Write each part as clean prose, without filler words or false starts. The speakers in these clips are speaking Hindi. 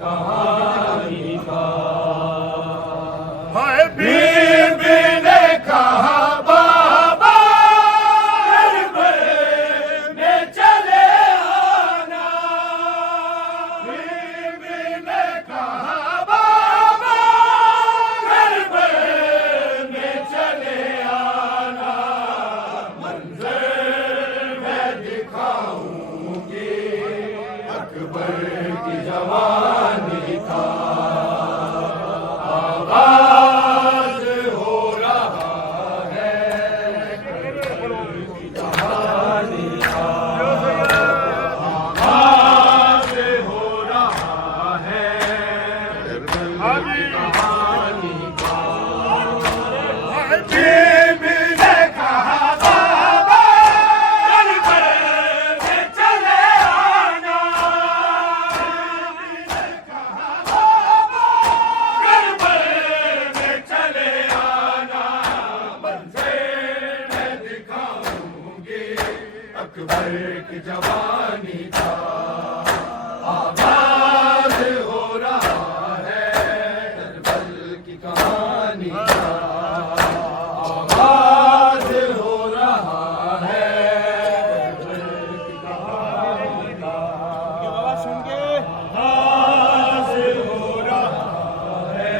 कहानी का। हाय बीबी ने कहा बाबा घर में चले आना। बीबी ने कहा बाबा घर में चले आना। मंजर मैं दिखाऊंगी अकबर की जवानी का। आगाज हो रहा है की कहानी का। आगाज हो रहा है कहानी का। बीबी ने कहा बाबा घर में चले आना। घर में चले आना। मंज़िल मैं दिखाऊंगी अकबर की जवानी का। आगाज हो रहा है करबल की कहानी का। आगाज हो रहा है करबल की कहानी का। आगाज हो रहा है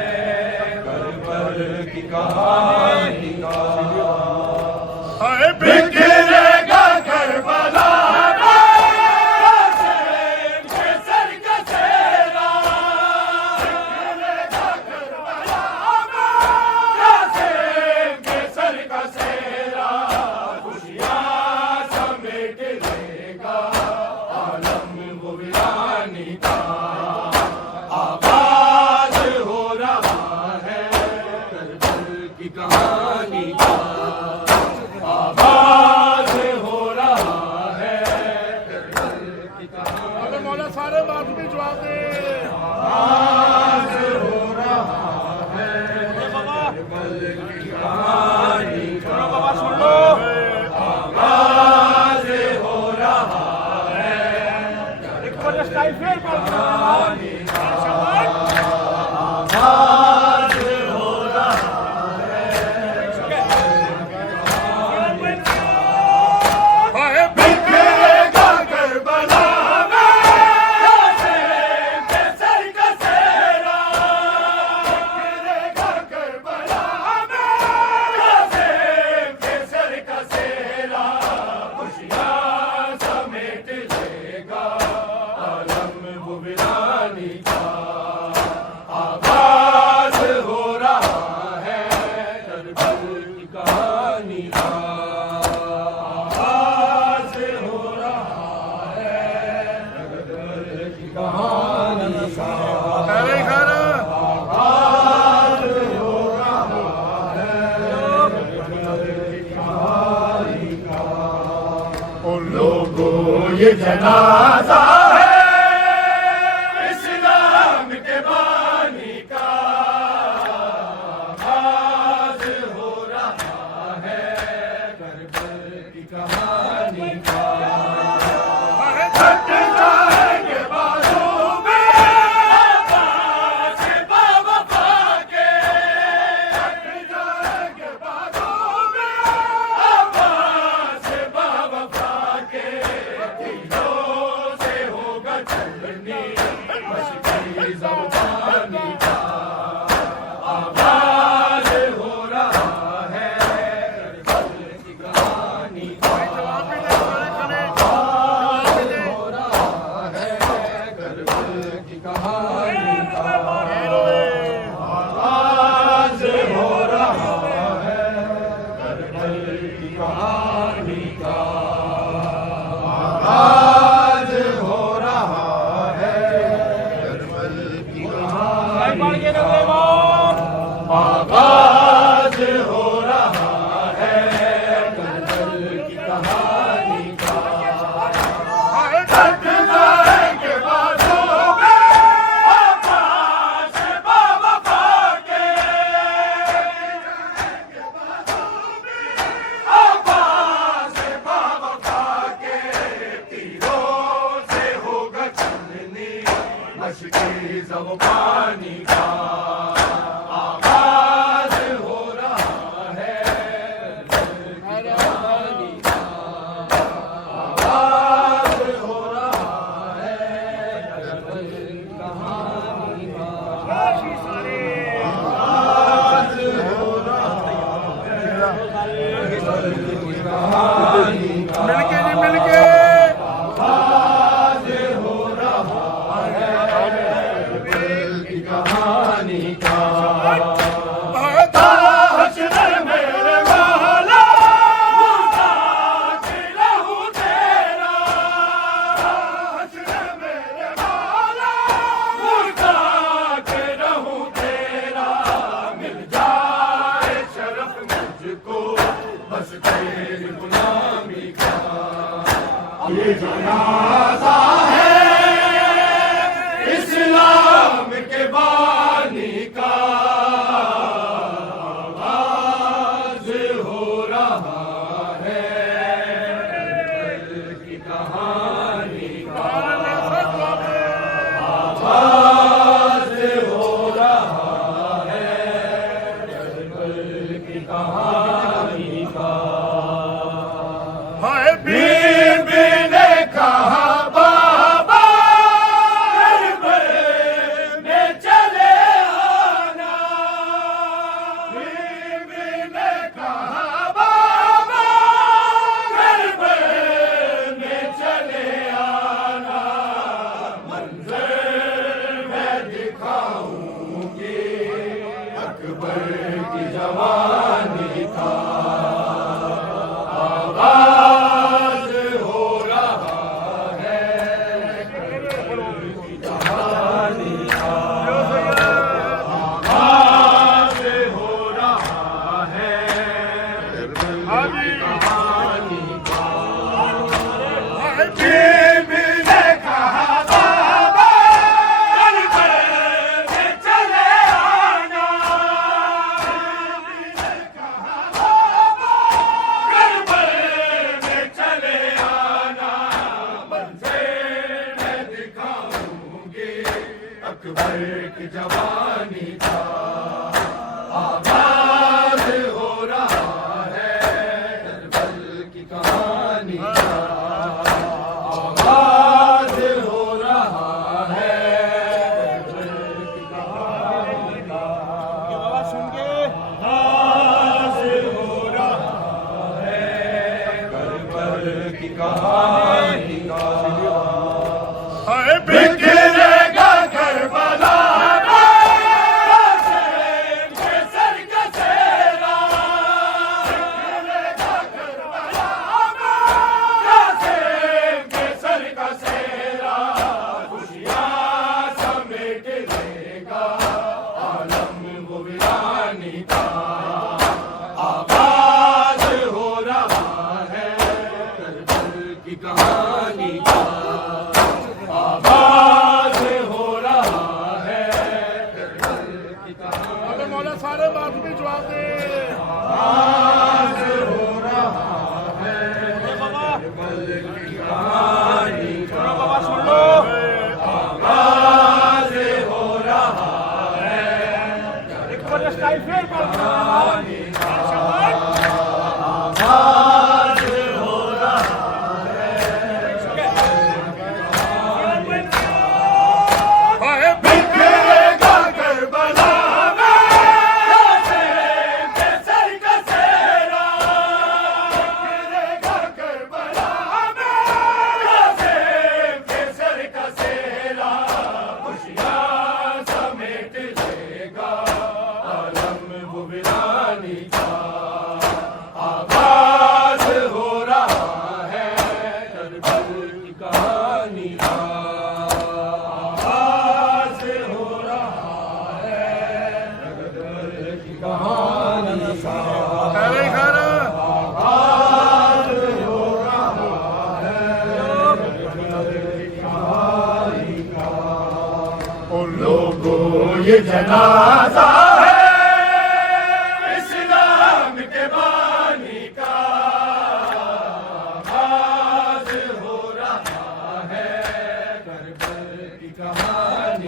करबल की कहानी का। हाय बिखरेगा करबला केसर का सेहरा। बिखरेगा करबला केसर का सेहरा। खुशियाँ समेट लेगा आलम वो वीरानी का। आगाज हो रहा है करबल की कहानी का। आगाज हो रहा है करबल की कहानी। अरे मौला सारे बात भी जवाब दे। आगाज हो रहा है करबल की कहानी का। आगाज हो रहा है करबल की कहानी का। आगाज हो रहा हाय बिखरेगा करबला केसर का सेहरा। बिखरेगा करबला केसर का सेहरा। खुशियाँ समेट लेगा आलम वो वीरानी का। आगाज हो रहा है करबल की कहानी का। आगाज हो रहा है करबल की कहानी का। अरे खाना आगाज हो रहा है करबल की कहानी का। लोगों ये जनाजा है इस्लाम के बानी का। आगाज हो रहा है करबल की कहानी का। छट जाएंगे बाजू में अब्बास बावफा के। छट जाएंगे बाजू में अब्बास बावफा के। तीनों से होगा चलनी मस्ती ज़बानी का। आगाज हो रहा है करबल की कहानी का। आगाज हो रहा है करबल की कहानी का। आगाज हो रहा है करबल की कहानी का। आगाज हो रहा है करबल की कहानी का। आगाज हो रहा है करबल की कहानी का। छट जाएंगे बाजू में अब्बास बावफा के। अब्बास बावफा के। तीरों से होगा चलनी मशकी ज़ब पानी का आगाज़ हो रहा है, कहानी का आगाज़ हो रहा है, कहानी का आगाज़ हो रहा है, कहानी का मिलके जी मिलके आगाज़ हो रहा है, कहानी का हश्र मेरे मौला मुर्दा के लहू तेरा, हश्र मेरे मौला मुर्दा के लहू तेरा, मिल जाए शरफ मुझको बस तेरी गुलामी का। ये जनाज़ा है इस्लाम के बानी का, आगाज़ हो रहा है, की कहानी का आगाज़ हो रहा है, की कहानी का। हाय बीबी ने कहा बाबा करबल में चले आना, बीबी ने कहा बाबा करबल में चले आना, मंज़र मैं दिखाऊंगी अकबर की जवानी का, आगाज़ हो रहा है, कहानी का आगाज़ हो रहा है, कहानी का। बीबी ने कहा बाबा करबल में चले आना, बीबी ने कहा बाबा करबल में चले आना, मंज़र मैं दिखाऊंगी अकबर की जवानी का, आगाज़ हो रहा है, करबल की कहानी का आगाज़ हो रहा है, करबल की कहानी का आगाज़ हो रहा है, करबल की कहानी का। हाय बिखरेगा करबला में के सर का सेरा, बिखरेगा करबला में के सर का सेरा, खुशियाँ समेट लेगा आलम वो वीरानी का, आगाज़ हो रहा है, करबल की कहानी का आगाज़ हो रहा है, करबल की कहानी अबे मौला सारे बात में जवाब दे। आगाज़ हो रहा है, करबल की कहानी का आगाज़ हो रहा है, कहानी का आगाज़ हो रहा हाय बिखरेगा करबला में के सर का सेरा, बिखरेगा करबला में के सर का सेरा, खुशियाँ समेट लेगा आलम वो वीरानी का, आगाज़ हो रहा है, करबल की कहानी का आगाज़ हो रहा है, करबल की कहानी का खैर खाना आगाज़ हो रहा है, करबल की कहानी का। उन लोगों ये जनाज़ा है इस्लाम के बानी का, आगाज़ हो रहा है, करबल की कहानी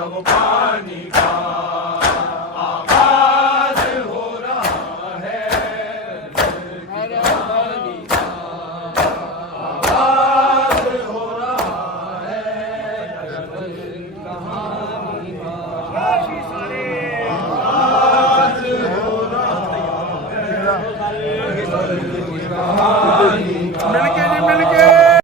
सब पानी का